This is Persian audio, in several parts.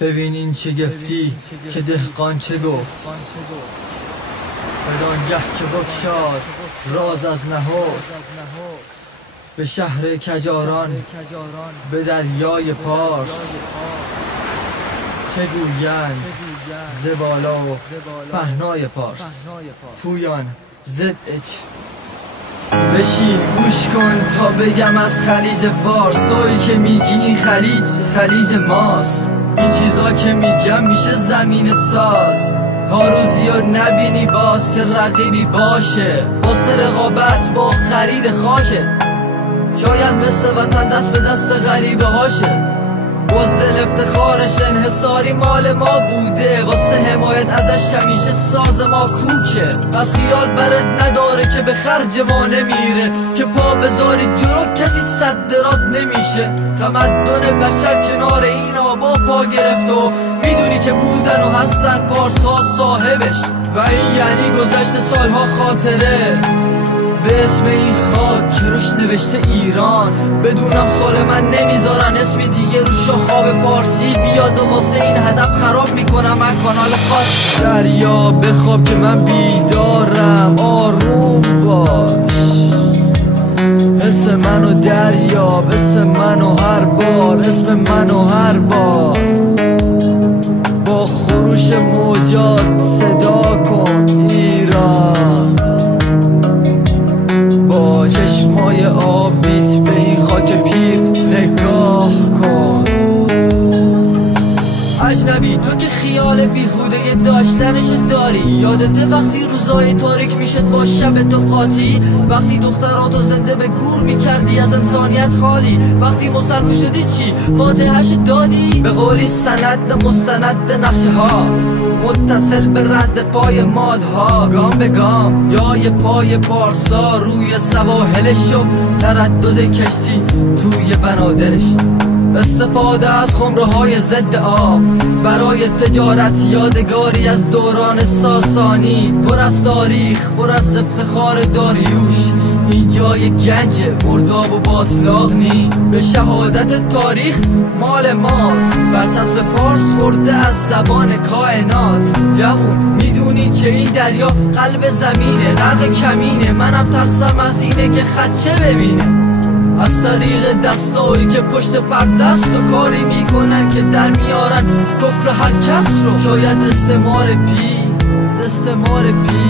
ببینین چه گفتی که دهقان چه گفت، بدانگه که بگشاد راز از نهفت. به شهر کجاران به دریای پارس، چه گویند ز بالا و پهنای پارس. پویان ZH. بشین گوش کن تا بگم از خلیج فارس. تویی که میگی این خلیج ماست. این چیزا که میگم میشه زمین ساز، تا روزی رو نبینی باز که رقیبی باشه واسه رقابت با خرید خاکه. شاید مثل وطن دست به دست غریبه هاشه، بزدل افتخارش انحصاری مال ما بوده، واسه حمایت ازش همیشه ساز ما کوکه. پس خیال برد نداره که به خرج ما نمیره، که پا بذاری جلو کسی صد رات نمیشه. تمدن بشر کنار این آبا پا گرفت و میدونی که بودن و هستن پارس ها صاحبش، و این یعنی گذشت سالها خاطره به اسم این خاک که روش نوشته ایران. بدونم سال من نمیذارن اسم دیگه رو شاخاب پارسی بیاد، و واسه این هدف خراب میکنم من کانال خاص. دریا بخواب که من بیدارم، آروم باش، حس منو دریاب، اسم منو هر بار، اسم منو هر بار. با خروش موجات صدا کن ایران، با چشمای آبیت به این خاک پیر نگاه کن. اجنبی تو که خیال بیهوده داشتنشو داری، یادته وقتی روزای تاریک میشد با شب تو قاطی، وقتی دختراتو زنده به گور میکردی از انسانیت خالی، وقتی مسلمون شدی چی فاتحه‌شو دادی؟ به قولی سند مستند نقشه ها متصل به رد پای مادها، گام به گام جای پای پارسا روی سواحلش و تردد کشتی توی بنادرش. استفاده از خمره‌های ضد آب برای تجارت، یادگاری از دوران ساسانی، پر از تاریخ، پر از افتخار داریوش. این جای گنج مرداب و باطلاق نی، به شهادت تاریخ مال ماست. برچسب پارس خورده از زبان کائنات. جوون میدونی که این دریا قلب زمینه، غرق کمینه. منم ترسم از اینه که خدشه ببینه، از طریق دستایی که پشت پردست و کاری میکنن که در میارن کفر هر کس رو. شاید استعمار پی،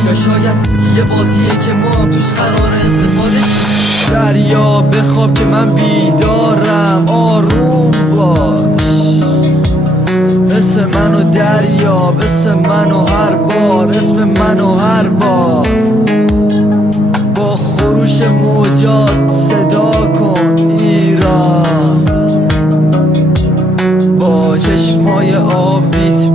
یا شاید یه بازیه که ما توش قرار استفاده شد. دریا بخواب که من بیدارم، آروم باش، حس منو دریاب، اسم منو هر بار، اسم منو هر بار. با خروش موجات صدا کن ایران، با چشمای آبیت